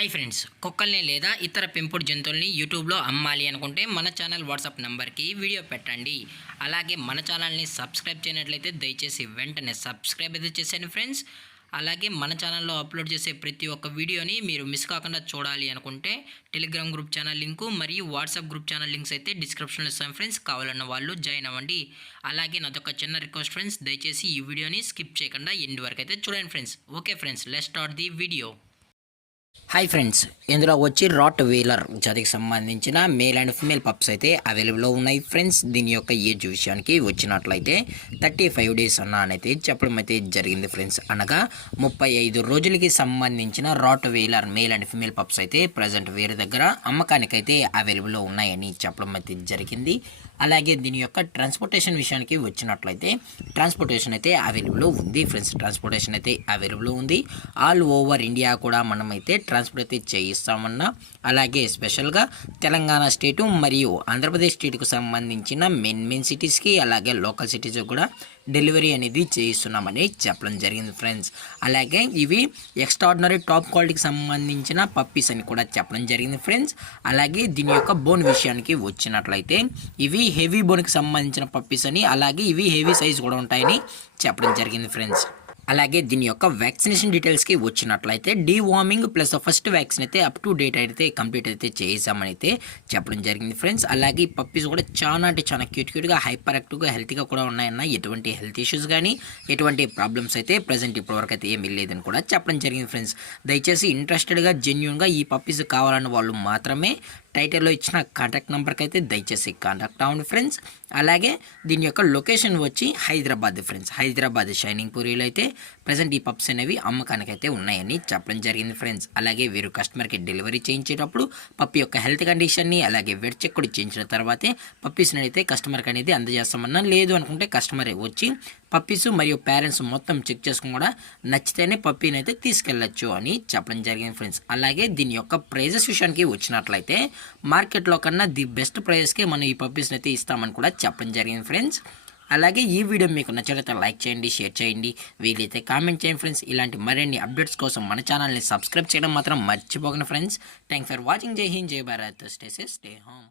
Hi friends, కుక్కల్ని లేదా ఇతర పెంపుడు జంతువుల్ని యూట్యూబ్లో అమ్మాలి అనుకుంటే మన ఛానల్ వాట్సాప్ నెంబర్కి వీడియో పెట్టండి. అలాగే మన ఛానల్ని సబ్స్క్రైబ్ చేయనట్లయితే దయచేసి వెంటనే సబ్స్క్రైబ్ అయితే చేసేయండి ఫ్రెండ్స్. అలాగే మన ఛానల్లో అప్లోడ్ చేసే ప్రతి ఒక్క వీడియోని మీరు మిస్ కాకుండా చూడాలి అనుకుంటే టెలిగ్రామ్ గ్రూప్ ఛానల్ లింకు మరియు వాట్సాప్ గ్రూప్ ఛానల్ లింక్స్ అయితే డిస్క్రిప్షన్లో ఇస్తాం ఫ్రెండ్స్. కావాలన్న వాళ్ళు జాయిన్ అవ్వండి. అలాగే నాదొక చిన్న రిక్వెస్ట్ ఫ్రెండ్స్, దయచేసి ఈ వీడియోని స్కిప్ చేయకుండా ఎండ్ వరకు అయితే చూడండి friends. Okay friends, let's start the video. Hi friends, ఇందులో వచ్చి రాట్ వీలర్ జాతికి సంబంధించిన మేల్ అండ్ ఫిమేల్ పప్స్ అయితే అవైలబుల్లో ఉన్నాయి ఫ్రెండ్స్. దీని యొక్క ఏజ్ విషయానికి వచ్చినట్లయితే 35 డేస్ అయితే చెప్పడం అయితే జరిగింది ఫ్రెండ్స్. అనగా 35 రోజులకి సంబంధించిన rottweiler male and female pups అయితే ప్రజెంట్ వేరే దగ్గర అమ్మకానికైతే అవైలబుల్లో ఉన్నాయని చెప్పడం అయితే జరిగింది. అలాగే దీని యొక్క ట్రాన్స్పోర్టేషన్ విషయానికి వచ్చినట్లయితే ట్రాన్స్పోర్టేషన్ అయితే అవైలబుల్ ఉంది ఫ్రెండ్స్. ట్రాన్స్పోర్టేషన్ అయితే అవైలబుల్ ఉంది. ఆల్ ఓవర్ ఇండియా కూడా మనమైతే ట్రాన్స్పోర్ట్ అయితే చేయిస్తామన్నా. అలాగే స్పెషల్గా తెలంగాణ స్టేటు మరియు ఆంధ్రప్రదేశ్ స్టేట్కు సంబంధించిన మెయిన్ సిటీస్కి అలాగే లోకల్ సిటీస్కి కూడా డెలివరీ అనేది చేయిస్తున్నామని చెప్పడం జరిగింది ఫ్రెండ్స్. అలాగే ఇవి ఎక్స్ట్రాడినరీ టాప్ క్వాలిటీకి సంబంధించిన పప్పీస్ అని కూడా చెప్పడం జరిగింది ఫ్రెండ్స్. అలాగే దీని యొక్క బోన్ విషయానికి వచ్చినట్లయితే ఇవి హెవీ బోన్కి సంబంధించిన పప్పీస్ అని, అలాగే ఇవి హెవీ సైజ్ కూడా ఉంటాయని చెప్పడం జరిగింది ఫ్రెండ్స్. అలాగే దీని యొక్క వ్యాక్సినేషన్ డీటెయిల్స్కి వచ్చినట్లయితే డీవార్మింగ్ ప్లస్ ఫస్ట్ వ్యాక్సిన్ అయితే అప్ టు డేట్ అయితే కంప్లీట్ అయితే చేసామని అయితే చెప్పడం జరిగింది ఫ్రెండ్స్. అలాగే ఈ పప్పీస్ కూడా చాలా అంటే చాలా క్యూట్గా హైపర్ యాక్టివ్గా హెల్తీగా కూడా ఉన్నాయన్న. ఎటువంటి హెల్త్ ఇష్యూస్ కానీ ఎటువంటి ప్రాబ్లమ్స్ అయితే ప్రజెంట్ ఇప్పటివరకు అయితే ఏమీ లేదని కూడా చెప్పడం జరిగింది ఫ్రెండ్స్. దయచేసి ఇంట్రెస్టెడ్గా జెన్యూన్గా ఈ పప్పీస్ కావాలన్న వాళ్ళు మాత్రమే టైటిల్లో ఇచ్చిన కాంటాక్ట్ నెంబర్కి అయితే దయచేసి కాంటాక్ట్ అవ్వండి ఫ్రెండ్స్. అలాగే దీని యొక్క లొకేషన్ వచ్చి హైదరాబాద్ ఫ్రెండ్స్. హైదరాబాద్ షైనింగ్ పూరిలో అయితే ప్రజెంట్ ఈ పప్స్ అనేవి అమ్మకానికి అయితే ఉన్నాయని చెప్పడం జరిగింది ఫ్రెండ్స్. అలాగే వీరు కస్టమర్కి డెలివరీ చేయించేటప్పుడు పప్పి యొక్క హెల్త్ కండిషన్ని అలాగే వెట్ చెక్ కూడా చేయించిన తర్వాతే పప్పీస్ని అయితే కస్టమర్కి అనేది అందజేస్తామన్నా. లేదు అనుకుంటే కస్టమరే వచ్చి పప్పీస్ మరియు పేరెంట్స్ మొత్తం చెక్ చేసుకుని కూడా నచ్చితేనే పప్పీని అయితే తీసుకెళ్ళచ్చు అని చెప్పడం జరిగింది ఫ్రెండ్స్. అలాగే దీని యొక్క ప్రైజెస్ విషయానికి వచ్చినట్లయితే మార్కెట్లో కన్నా ది బెస్ట్ ప్రైజెస్కే మనం ఈ పప్పీస్ని అయితే ఇస్తామని కూడా చెప్పడం జరిగింది ఫ్రెండ్స్. అలాగే ఈ వీడియో మీకు నచ్చినట్లయితే లైక్ చేయండి, షేర్ చేయండి, వీలైతే కామెంట్ చేయండి ఫ్రెండ్స్. ఇలాంటి మరిన్ని అప్డేట్స్ కోసం మన ఛానల్ని సబ్స్క్రైబ్ చేయడం మాత్రం మర్చిపోకండి ఫ్రెండ్స్. Thanks for watching. జై హింద్, జై Bharat, stay safe, stay home.